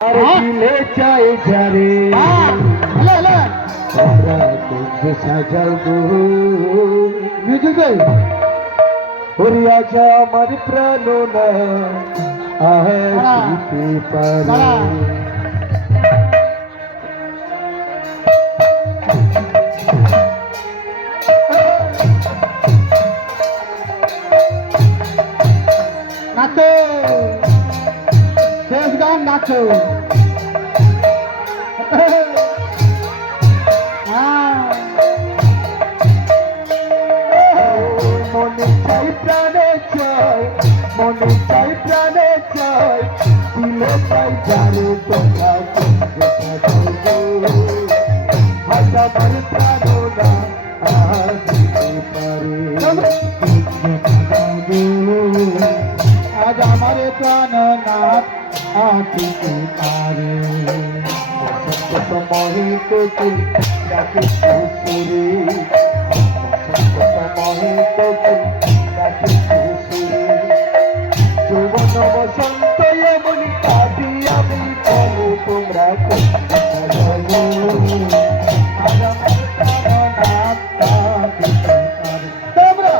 আর দিলে চাই যারে তারা কুঞ্জ সাজাও গো মিউজিক ওরে আজ আমার প্রাণ না আসিতে পারে নাচো শেষ গান নাচো মনে চাই প্রাণে চাই মনে চাই প্রাণে চাই দিলে চাই যারে তোমরা আজ আমার প্রাণ না আসিতে পারে আজ আমার প্রাণ নাথ আসিতে পারে সময়ে কোকিল ডাকে সুরে সময়ে কোকিল ডাকে সুরে যৌবন বসন্ত এমনি কাঁদি আমি বলো তোমরা আজ আমার প্রাণ নাথ আসিতে পারে তোমরা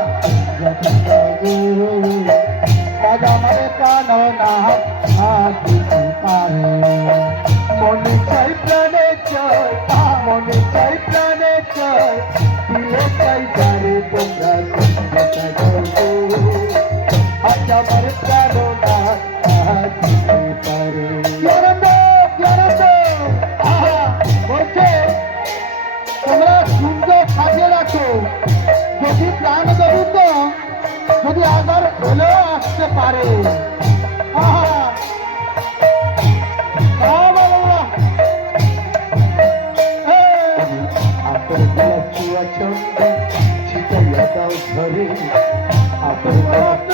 আজ আমার প্রাণ নাথ আসিতে পারে মনে চাই প্রাণে চাই মনে চাই প্রাণে চাই দিলে চাই যারে তোমরা আজ আমার প্রাণ না আসিতে পারে বলছে তোমরা সুন্দর সাজিয়ে রাখো যদি প্রাণ দরিদ্র যদি আবার হলেও আসতে পারে আপন গোলাপ চুয়া চন্দ ছিটাইয়া দাও ঘরে আপন গোলাপ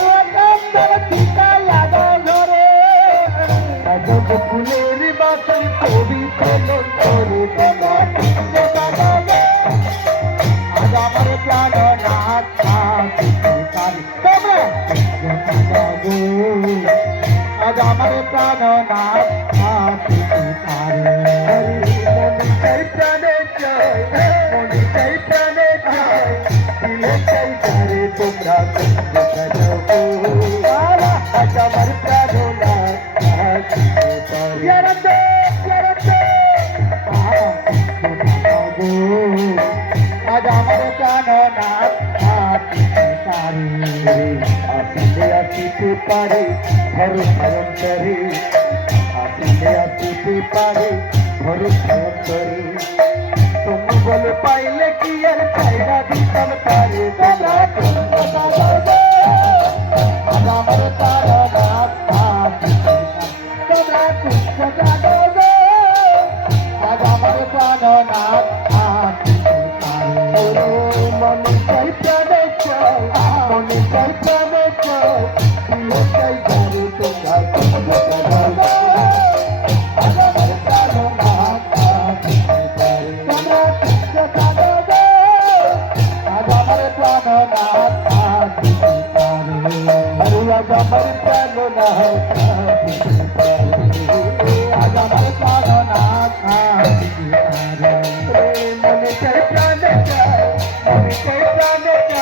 ফুলের বাসন কবি কলম করে আজ আমার প্রাণ নাথ আসিতে পারে তোমরা আজ আমার প্রাণ নাথ আসিতে পারে মনে চাই প্রাণে চাই মনে চাই প্রাণে চাই দিলে চাই যারে তোমরা আজ আমার প্রাণ না আসিতে পারে আজ আমার প্রাণ নাথ আসিতে পারে আসিতে আসিতে পারে ভরসা অন্তরে আসিতে আসিতে পারে ভরসা অন্তরে তুমি বলে পাইলে কি আর চাইনা দিতাম পারে তোমরা আজ আমার প্রাণ নাথ আসিতে তোমরা তুচ্ছ জানো গো আজ আমার প্রাণ নাথ আসিতে পারে মনে চাই প্রাণে চাই মনে চাই প্রাণে চাই দিলে চাই যারে তোমরা আজ আমার প্রাণ না আসিতে পারে তোমরা তুচ্ছ জানো গো আজ আমার প্রাণ নাথ আসিতে পারে আরে আজ আমার প্রাণ না